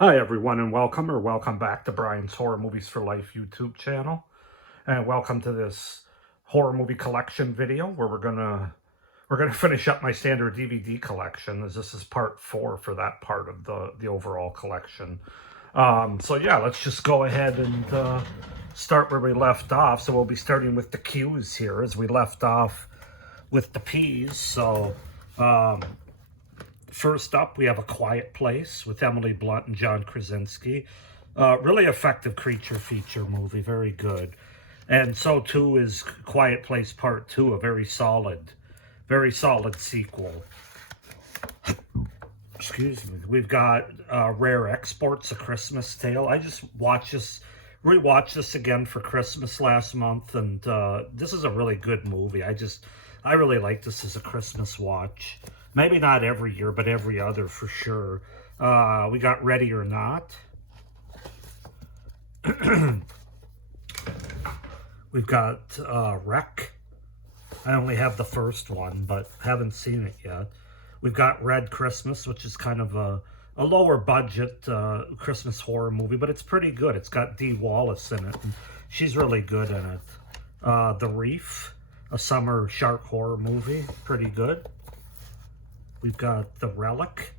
Hi, everyone, and welcome back to Brian's Horror Movies for Life YouTube channel. And welcome to this horror movie collection video where we're gonna finish up my standard DVD collection, as this is part 4 for that part of the overall collection. So yeah, let's just go ahead and start where we left off. So we'll be starting with the Q's here, as we left off with the P's. So first up, we have A Quiet Place with Emily Blunt and John Krasinski. Really effective creature feature movie, very good. And so too is Quiet Place Part 2, a very solid sequel. Excuse me. We've got Rare Exports, A Christmas Tale. I just rewatched this again for Christmas last month, and this is a really good movie. I really like this as a Christmas watch. Maybe not every year, but every other for sure. We got Ready or Not. We've got Wreck. I only have the first one, but haven't seen it yet. We've got Red Christmas, which is kind of a lower budget Christmas horror movie, but it's pretty good. It's got Dee Wallace in it, and she's really good in it. The Reef, a summer shark horror movie, pretty good. We've got The Relic.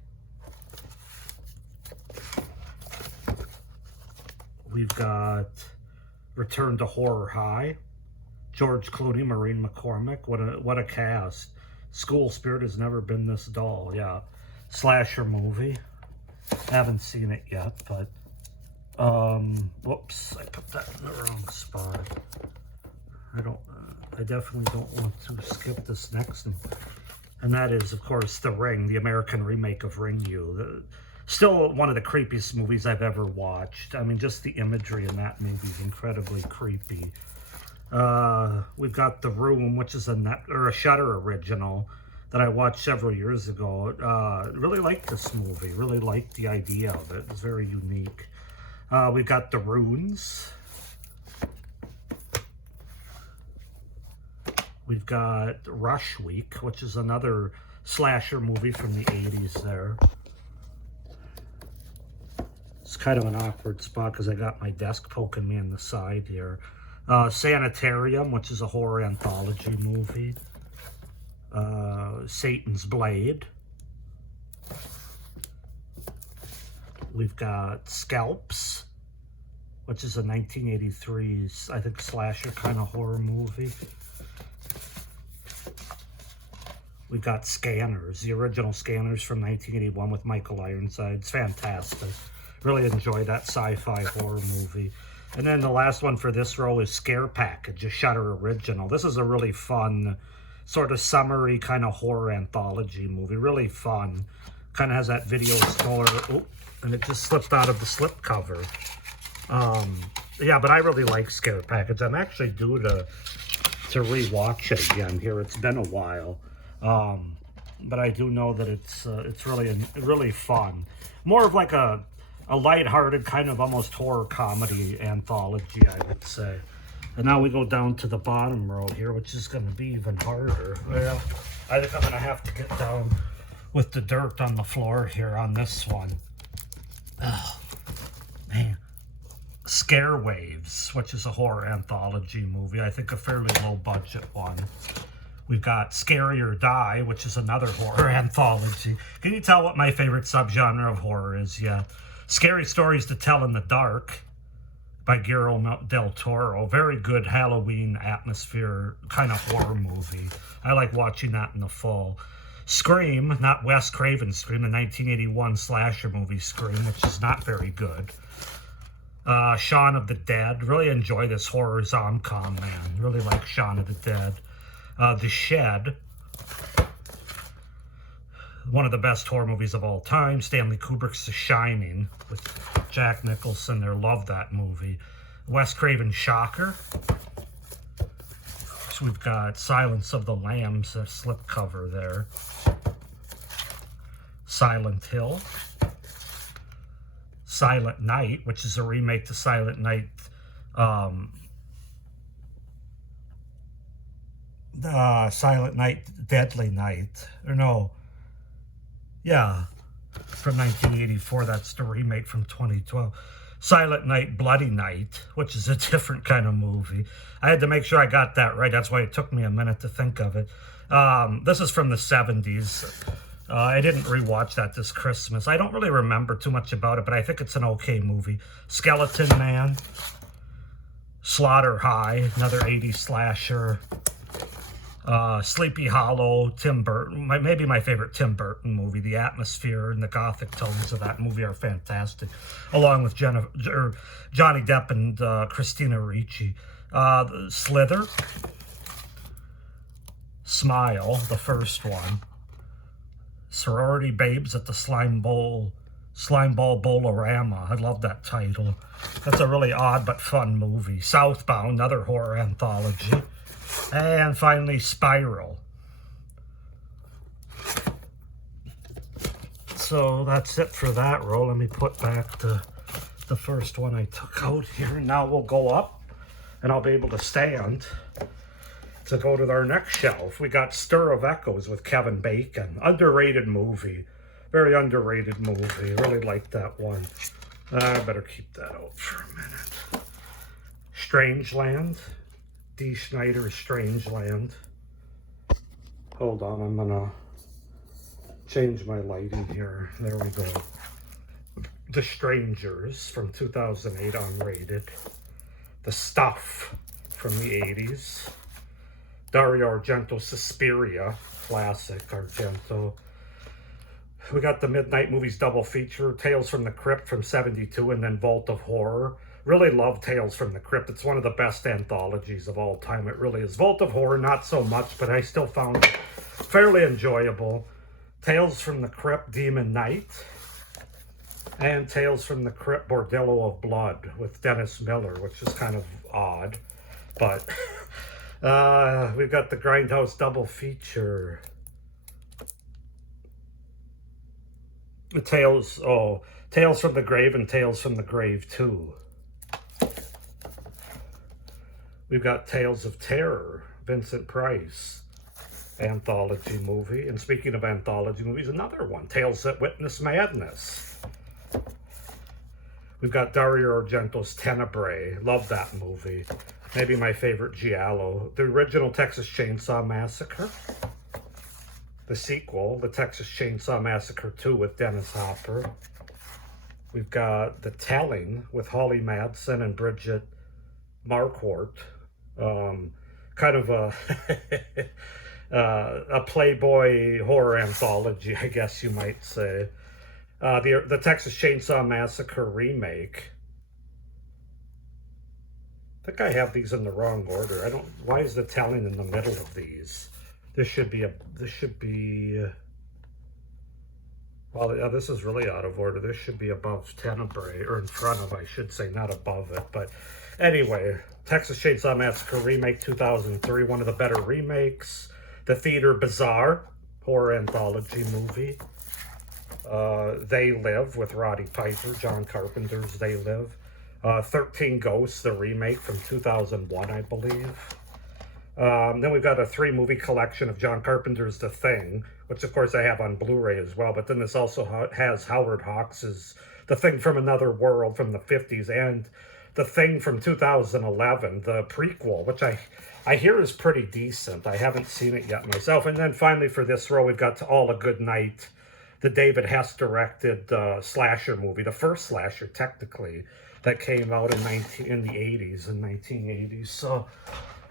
We've got Return to Horror High. George Clooney, Maureen McCormick. What a cast. School Spirit has never been this dull. Yeah. Slasher movie. Haven't seen it yet, but whoops, I put that in the wrong spot. I definitely don't want to skip this next one. And that is, of course, The Ring, the American remake of Ring You. Still one of the creepiest movies I've ever watched. I mean, just the imagery in that movie is incredibly creepy. We've got The Room, which is a Shudder original that I watched several years ago. Really liked this movie. Really liked the idea of it. It's very unique. We've got The Runes. We've got Rush Week, which is another slasher movie from the 80s there. It's kind of an awkward spot because I got my desk poking me in the side here. Sanitarium, which is a horror anthology movie. Satan's Blade. We've got Scalps, which is a 1983, I think, slasher kind of horror movie. We've got Scanners, the original Scanners from 1981 with Michael Ironside. It's fantastic. Really enjoyed that sci-fi horror movie. And then the last one for this row is Scare Package, a Shudder original. This is a really fun, sort of summery kind of horror anthology movie. Really fun. Kind of has that video store. Oh, and it just slipped out of the slipcover. Yeah, but I really like Scare Package. I'm actually due to rewatch it again here. It's been a while. But I do know that it's really fun. More of like a lighthearted kind of almost horror comedy anthology, I would say. And now we go down to the bottom row here, which is going to be even harder. Well, I think I'm going to have to get down with the dirt on the floor here on this one. Oh, man. Scare Waves, which is a horror anthology movie. I think a fairly low budget one. We've got Scary or Die, which is another horror anthology. Can you tell what my favorite subgenre of horror is? Yeah. Scary Stories to Tell in the Dark by Guillermo del Toro. Very good Halloween atmosphere kind of horror movie. I like watching that in the fall. Scream, not Wes Craven's Scream, the 1981 slasher movie Scream, which is not very good. Shaun of the Dead. Really enjoy this horror zomcom, man. Really like Shaun of the Dead. The Shed, one of the best horror movies of all time. Stanley Kubrick's The Shining with Jack Nicholson there. Love that movie. Wes Craven's Shocker. So we've got Silence of the Lambs, a slipcover there. Silent Hill. Silent Night, which is a remake to Silent Night. Silent Night, Deadly Night. Or no. Yeah. from 1984. That's the remake from 2012. Silent Night, Bloody Night, which is a different kind of movie. I had to make sure I got that right. That's why it took me a minute to think of it. This is from the 70s. I didn't rewatch that this Christmas. I don't really remember too much about it, but I think it's an okay movie. Skeleton Man, Slaughter High, another 80s slasher. Sleepy Hollow, Tim Burton, maybe my favorite Tim Burton movie. The atmosphere and the gothic tones of that movie are fantastic, along with Johnny Depp and Christina Ricci. Slither, Smile, the first one. Sorority Babes at the Slime Ball Bowl-orama. I love that title. That's a really odd but fun movie. Southbound, another horror anthology. And finally, Spiral. So that's it for that row. Let me put back the first one I took out here. Now we'll go up, and I'll be able to stand to go to our next shelf. We got Stir of Echoes with Kevin Bacon. Underrated movie. Very underrated movie. Really like that one. I better keep that out for a minute. Strangeland. Dee Snider's Strangeland. Hold on, I'm gonna change my lighting here. There we go. The Strangers from 2008, unrated. The Stuff from the 80s. Dario Argento, Suspiria, classic Argento. We got the Midnight Movies double feature, Tales from the Crypt from 72, and then Vault of Horror. Really love Tales from the Crypt. It's one of the best anthologies of all time. It really is. Vault of Horror, not so much, but I still found it fairly enjoyable. Tales from the Crypt, Demon Knight. And Tales from the Crypt, Bordello of Blood with Dennis Miller, which is kind of odd. But we've got the Grindhouse double feature. Tales from the Grave and Tales from the Grave 2. We've got Tales of Terror, Vincent Price, anthology movie. And speaking of anthology movies, another one, Tales That Witness Madness. We've got Dario Argento's Tenebrae. Love that movie. Maybe my favorite giallo. The original Texas Chainsaw Massacre. The sequel, The Texas Chainsaw Massacre 2 with Dennis Hopper. We've got The Telling with Holly Madsen and Bridget Marquardt. Kind of a Playboy horror anthology, I guess you might say. The Texas Chainsaw Massacre remake. I think I have these in the wrong order. Why is The Telling in the middle of these? This should be, well, yeah, this is really out of order. This should be above Tenebrae, or in front of, I should say, not above it. But anyway, Texas Chainsaw Massacre remake 2003, one of the better remakes. The Theater Bazaar, horror anthology movie. They Live with Roddy Piper, John Carpenter's They Live. 13 Ghosts, the remake from 2001, I believe. Then we've got a 3-movie collection of John Carpenter's The Thing, which of course I have on Blu-ray as well, but then this also has Howard Hawks' The Thing from Another World from the 50s and The Thing from 2011, the prequel, which I hear is pretty decent. I haven't seen it yet myself. And then finally for this row, we've got All a Good Night, the David Hess directed slasher movie, the first slasher technically, that came out in the 80s, in 1980s. So,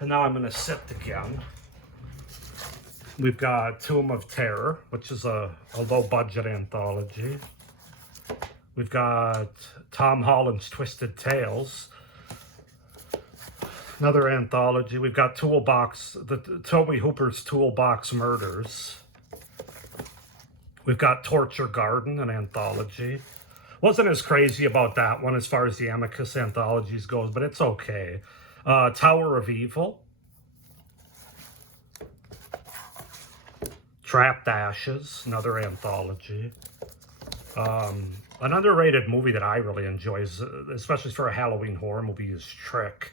and now I'm going to sit again. We've got Tomb of Terror, which is a low-budget anthology. We've got Tom Holland's Twisted Tales, another anthology. We've got Tobe Hooper's Toolbox Murders. We've got Torture Garden, an anthology. Wasn't as crazy about that one as far as the Amicus anthologies goes, but it's okay. Tower of Evil. Trapped Ashes, another anthology. An underrated movie that I really enjoy, especially for a Halloween horror movie, is Trick.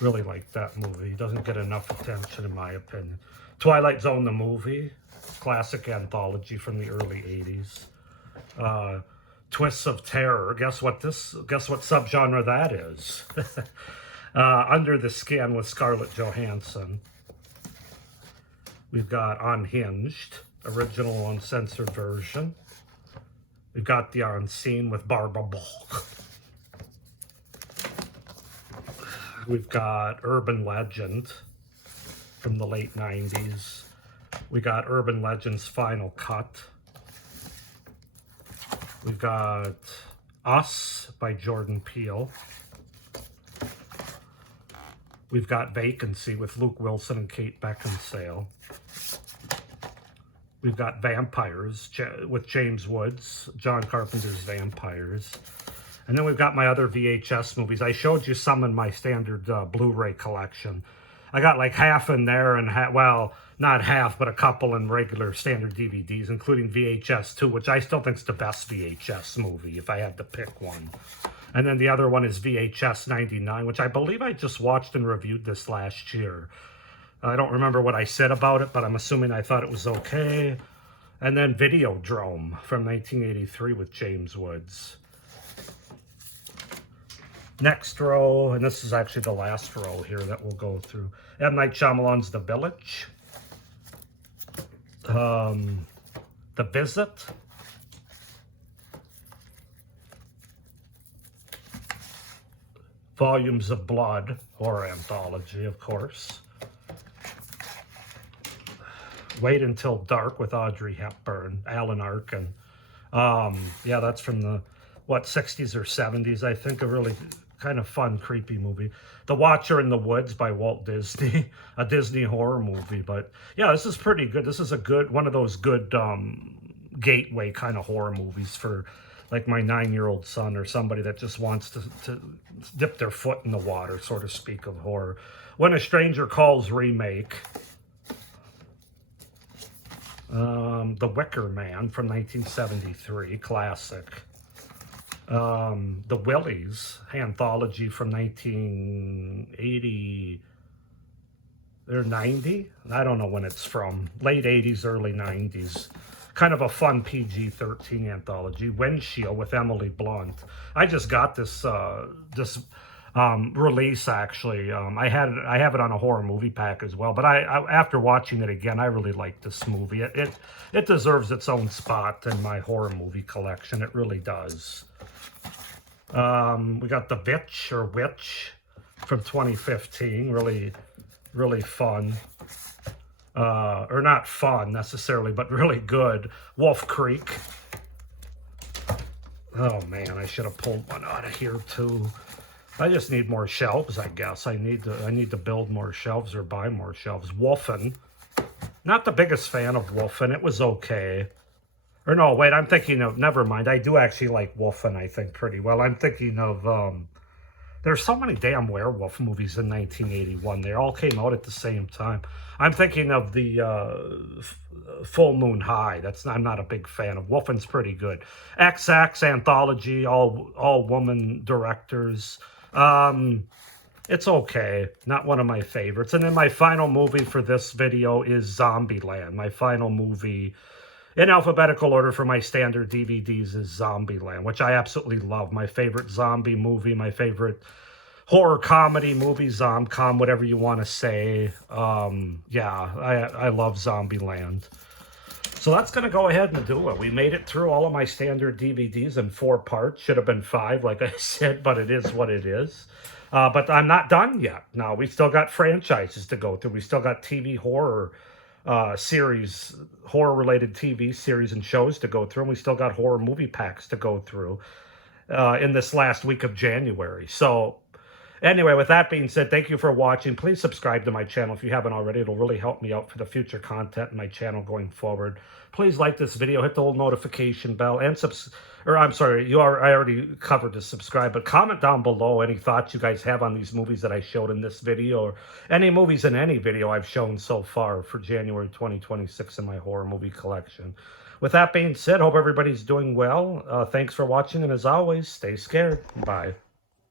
Really like that movie. Doesn't get enough attention in my opinion. Twilight Zone, the movie. Classic anthology from the early 80s. Twists of Terror. Guess what subgenre that is? Under the Skin with Scarlett Johansson. We've got Unhinged, original uncensored version. We've got The Unseen with Barbara Bach. We've got Urban Legend from the late 90s. We got Urban Legend's Final Cut. We've got Us by Jordan Peele. We've got Vacancy with Luke Wilson and Kate Beckinsale. We've got Vampires with James Woods, John Carpenter's Vampires. And then we've got my other VHS movies. I showed you some in my standard Blu-ray collection. I got like half in there and, well, not half, but a couple in regular standard DVDs, including VHS 2, which I still think is the best VHS movie, if I had to pick one. And then the other one is VHS 99, which I believe I just watched and reviewed this last year. I don't remember what I said about it, but I'm assuming I thought it was okay. And then Videodrome from 1983 with James Woods. Next row, and this is actually the last row here that we'll go through. M. Night Shyamalan's The Village. The Visit. Volumes of Blood, horror anthology, of course. Wait Until Dark with Audrey Hepburn, Alan Arkin. Yeah, that's from the, 60s or 70s, I think. A really kind of fun, creepy movie. The Watcher in the Woods by Walt Disney, a Disney horror movie. But yeah, this is pretty good. This is a good, one of those good gateway kind of horror movies for like my 9-year-old son or somebody that just wants to dip their foot in the water, so to speak, of horror. When a Stranger Calls remake. The Wicker Man from 1973, classic. The Willies, anthology from 1980 or 90? I don't know when it's from. Late 80s, early 90s. Kind of a fun PG-13 anthology. Windshield with Emily Blunt. I just got this release, actually. I have it on a horror movie pack as well, but I after watching it again, I really like this movie. It deserves its own spot in my horror movie collection. It really does. We got The Bitch or Witch from 2015. Really fun. Or not fun necessarily, but really good. Wolf Creek. Oh man, I should have pulled one out of here too. I just need more shelves, I guess. I need to build more shelves or buy more shelves. Wolfen. Not the biggest fan of Wolfen. It was okay. Or no, wait, I'm thinking of, never mind. I do actually like Wolfen, I think, pretty well. I'm thinking of, there's so many damn werewolf movies in 1981. They all came out at the same time. I'm thinking of the Full Moon High. I'm not a big fan of. Wolfen's pretty good. XX anthology, all woman directors. It's okay. Not one of my favorites. And then my final movie for this video is Zombieland. My final movie in alphabetical order for my standard DVDs is Zombieland, which I absolutely love. My favorite zombie movie, my favorite horror comedy movie, Zomcom, whatever you want to say. Yeah, I love Zombieland. So that's going to go ahead and do it. We made it through all of my standard DVDs in 4 parts. Should have been 5, like I said, but it is what it is. But I'm not done yet. No, we still got franchises to go through. We still got TV horror series, horror-related TV series and shows to go through. And we still got horror movie packs to go through in this last week of January. So anyway, with that being said, thank you for watching. Please subscribe to my channel if you haven't already. It'll really help me out for the future content in my channel going forward. Please like this video, hit the little notification bell, and I already covered the subscribe, but comment down below any thoughts you guys have on these movies that I showed in this video, or any movies in any video I've shown so far for January 2026 in my horror movie collection. With that being said, hope everybody's doing well. Thanks for watching, and as always, stay scared. Bye.